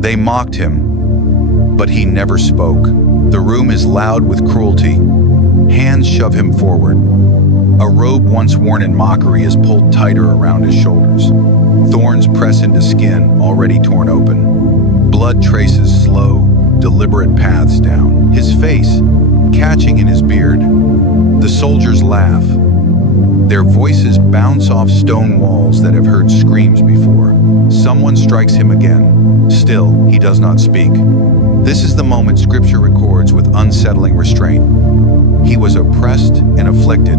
They mocked him, but he never spoke. The room is loud with cruelty. Hands shove him forward. A robe once worn in mockery is pulled tighter around his shoulders. Thorns press into skin already torn open. Blood traces slow, deliberate paths down. His face, catching in his beard. The soldiers laugh. Their voices bounce off stone walls that have heard screams before. Someone strikes him again. Still, he does not speak. This is the moment Scripture records with unsettling restraint. He was oppressed and afflicted,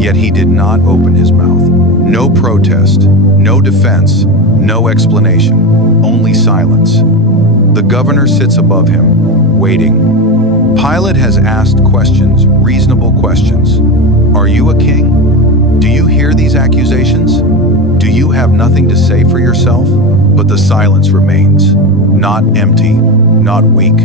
yet he did not open his mouth. No protest, no defense, no explanation, only silence. The governor sits above him, waiting. Pilate has asked questions, reasonable questions. Are you a king? Do you hear these accusations? Do you have nothing to say for yourself? But the silence remains. Not empty, not weak.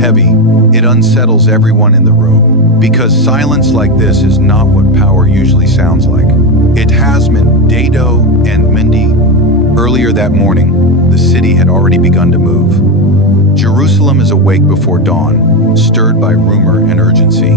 Heavy, it unsettles everyone in the room. Because silence like this is not what power usually sounds like. It has been Dado and Mindy. Earlier that morning, the city had already begun to move. Jerusalem is awake before dawn, stirred by rumor and urgency.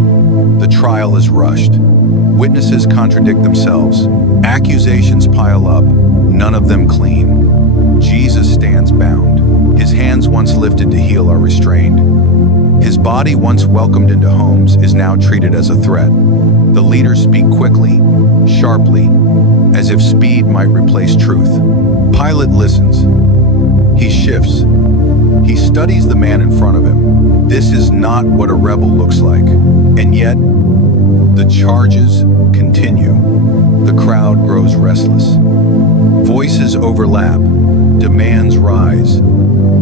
The trial is rushed. Witnesses contradict themselves. Accusations pile up, none of them clean. Jesus stands bound. His hands once lifted to heal are restrained. His body once welcomed into homes is now treated as a threat. The leaders speak quickly, sharply, as if speed might replace truth. Pilate listens. He shifts. He studies the man in front of him. This is not what a rebel looks like. And yet, the charges continue. The crowd grows restless. Voices overlap. Demands rise.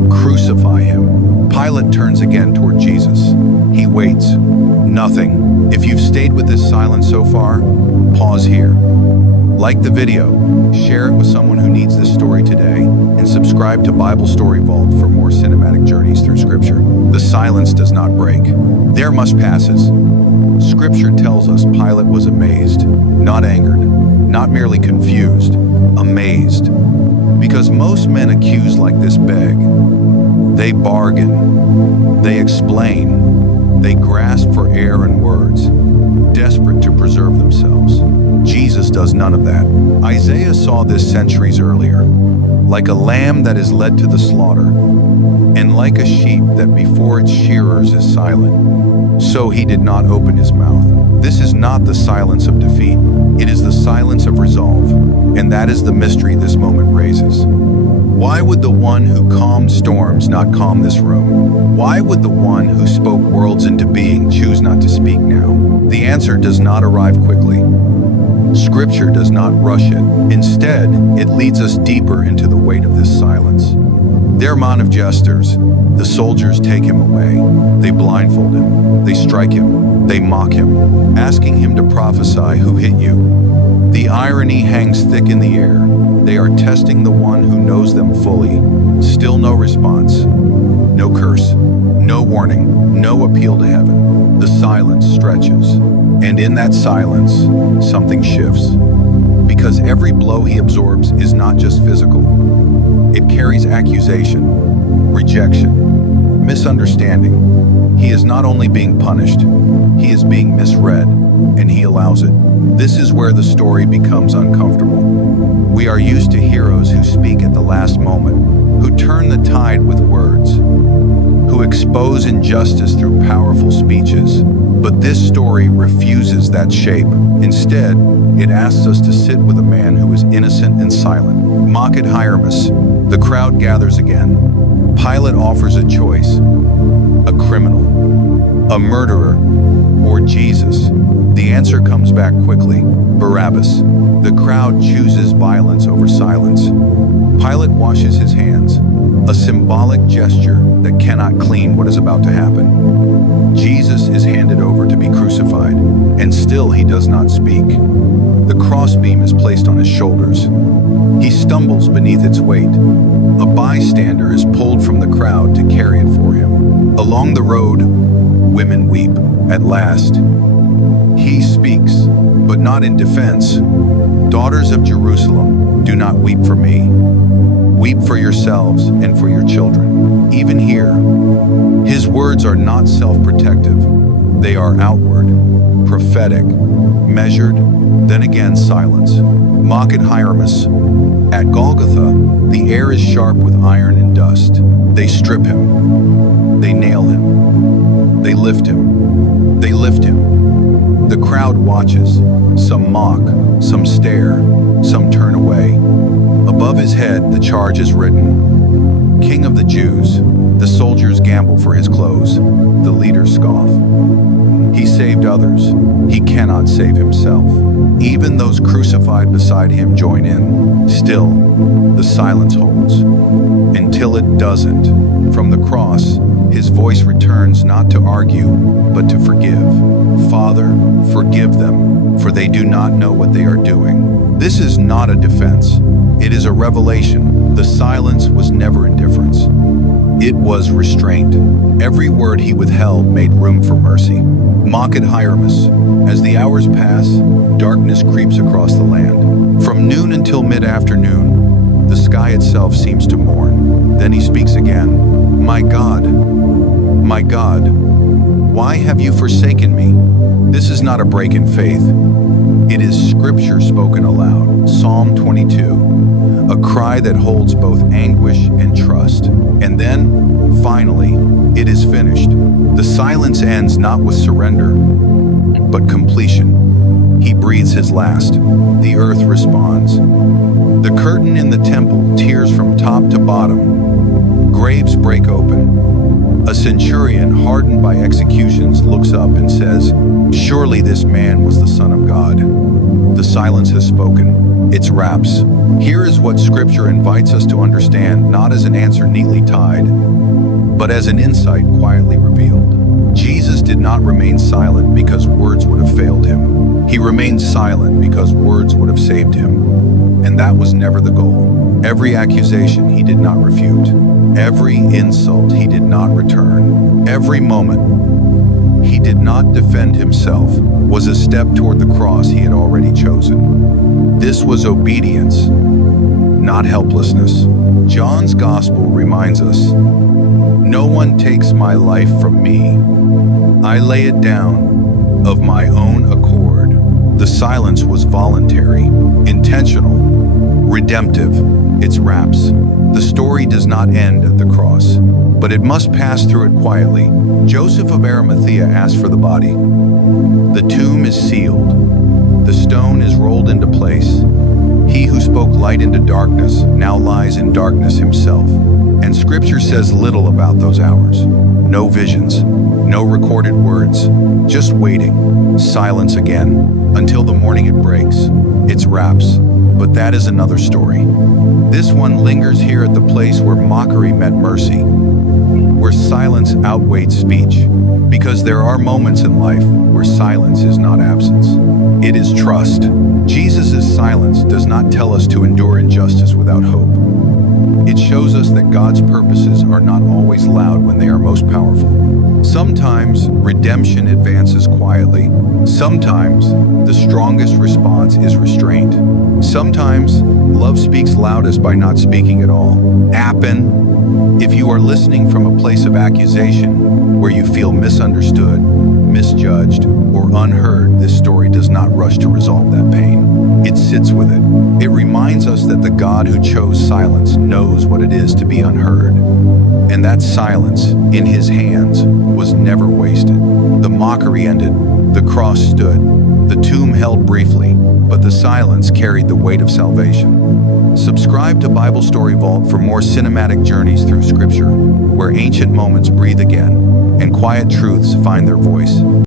Crucify him. Pilate turns again toward Jesus. He waits. Nothing. If you've stayed with this silence so far, pause here. Like the video, share it with someone who needs this story today, and subscribe to Bible Story Vault for more cinematic journeys through Scripture. The silence does not break. There must passes. Scripture tells us Pilate was amazed, not angered, not merely confused, amazed. Because most men accused like this beg. They bargain. They explain. They grasp for air and words, desperate to preserve themselves. Jesus does none of that. Isaiah saw this centuries earlier. Like a lamb that is led to the slaughter, and like a sheep that before its shearers is silent, so he did not open his mouth. This is not the silence of defeat. It is the silence of resolve, and that is the mystery this moment raises. Why would the one who calmed storms not calm this room? Why would the one who spoke worlds into being choose not to speak now? The answer does not arrive quickly. Scripture does not rush it. Instead, it leads us deeper into the weight of this silence. Their mob of jesters, the soldiers take him away. They blindfold him. They strike him. They mock him, asking him to prophesy who hit you. The irony hangs thick in the air. They are testing the one who knows them fully. Still no response. No curse. No warning. No appeal to heaven. The silence stretches. And in that silence, something shifts. Because every blow he absorbs is not just physical. It carries accusation, rejection, misunderstanding. He is not only being punished, he is being misread, and he allows it. This is where the story becomes uncomfortable. We are used to heroes who speak at the last moment, who turn the tide with words, who expose injustice through powerful speeches. But this story refuses that shape. Instead, it asks us to sit with a man who is innocent and silent. Mock at Hiermus. The crowd gathers again. Pilate offers a choice. A criminal, a murderer, or Jesus. The answer comes back quickly. Barabbas. The crowd chooses violence over silence. Pilate washes his hands, a symbolic gesture that cannot clean what is about to happen. Jesus is handed over to be crucified, and still he does not speak. The crossbeam is placed on his shoulders. He stumbles beneath its weight. A bystander is pulled from the crowd to carry it for him. Along the road, women weep. At last, he speaks, but not in defense. Daughters of Jerusalem, do not weep for me. Weep for yourselves and for your children. even here. His words are not self-protective. They are outward, prophetic, measured, then again silence. Mock at Hiermus. At Golgotha, the air is sharp with iron and dust. They strip him. They nail him. They lift him. They lift him. The crowd watches. Some mock, some stare, some turn away. Above his head, the charge is written. King of the Jews. The soldiers gamble for his clothes. The leaders scoff. He saved others. He cannot save himself. Even those crucified beside him join in. Still, the silence holds. Until it doesn't. From the cross, his voice returns not to argue, but to forgive. Father, forgive them, for they do not know what they are doing. This is not a defense. It is a revelation. The silence was never indifference. It was restraint. Every word he withheld made room for mercy. Mock at Hiermus. As the hours pass, darkness creeps across the land. From noon until mid-afternoon, the sky itself seems to mourn. Then he speaks again. My God, why have you forsaken me? This is not a break in faith. It is scripture spoken aloud. Psalm 22, a cry that holds both anguish and trust. And then, finally, it is finished. The silence ends not with surrender, but completion. He breathes his last. The earth responds. The curtain in the temple tears from top to bottom. Graves break open. A centurion hardened by executions looks up and says, "Surely this man was the Son of God." The silence has spoken. Its wraps. Here is what Scripture invites us to understand, not as an answer neatly tied, but as an insight quietly revealed. Jesus did not remain silent because words would have failed him. He remained silent because words would have saved him. And that was never the goal. Every accusation he did not refute. Every insult he did not return. Every moment he did not defend himself was a step toward the cross he had already chosen. This was obedience, not helplessness. John's gospel reminds us, "No one takes my life from me. I lay it down of my own accord." The silence was voluntary, intentional, redemptive. Its wraps. The story does not end at the cross, but it must pass through it quietly. Joseph of Arimathea asked for the body. The tomb is sealed. The stone is rolled into place. He who spoke light into darkness now lies in darkness himself. And Scripture says little about those hours. No visions, no recorded words, just waiting, silence again, until the morning it breaks. Its wraps. But that is another story. This one lingers here at the place where mockery met mercy, where silence outweighed speech, because there are moments in life where silence is not absence. It is trust. Jesus' silence does not tell us to endure injustice without hope. It shows us that God's purposes are not always loud when they are most powerful. Sometimes redemption advances quietly. Sometimes the strongest response is restraint. Sometimes love speaks loudest by not speaking at all. If you are listening from a place of accusation, where you feel misunderstood, misjudged, or unheard, this story does not rush to resolve that pain. It sits with it. It reminds us that the God who chose silence knows what it is to be unheard. And that silence, in his hands, was never wasted. The mockery ended. The cross stood. The tomb held briefly, but the silence carried the weight of salvation. Subscribe to Bible Story Vault for more cinematic journeys through Scripture, where ancient moments breathe again, and quiet truths find their voice.